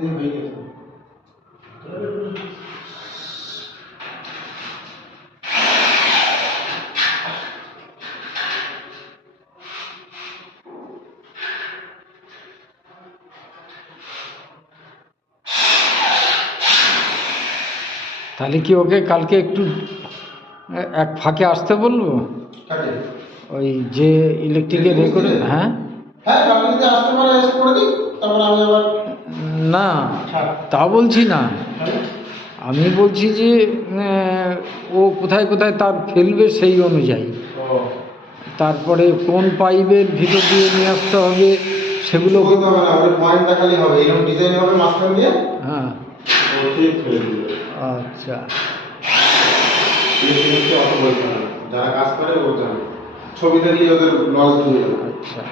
দিয়ে হয়ে গেছে। তাহলে কি ওকে কালকে একটু এক ফাঁকে আসতে বলবো? কাটে। ওই যে ইলেকট্রিকের এ করে, হ্যাঁ হ্যাঁ, কালকে যদি আসতে পারে এসে করে দিই, তারপর আমি আবার না তা বলছি না, হ্যাঁ। আমি বলছি যে ও কোথায় কোথায় তার ফেলবে সেই অনুযায়ী, ও তারপরে কোন পাইপের ভিতর দিয়ে নিয়ে আসতে হবে সেগুলো বলতে হবে না, ওই পয়েন্ট দেখালেই হবে, এরকম ডিজাইন হবে মাঝখান দিয়ে, হ্যাঁ। ও ঠিক ফেলে দিবে। আচ্ছা অত বলতে হবে না, যারা কাজ করে ও জানে, ছবি দেখলে ওদের নলেজ হয়ে যাবে। আচ্ছা।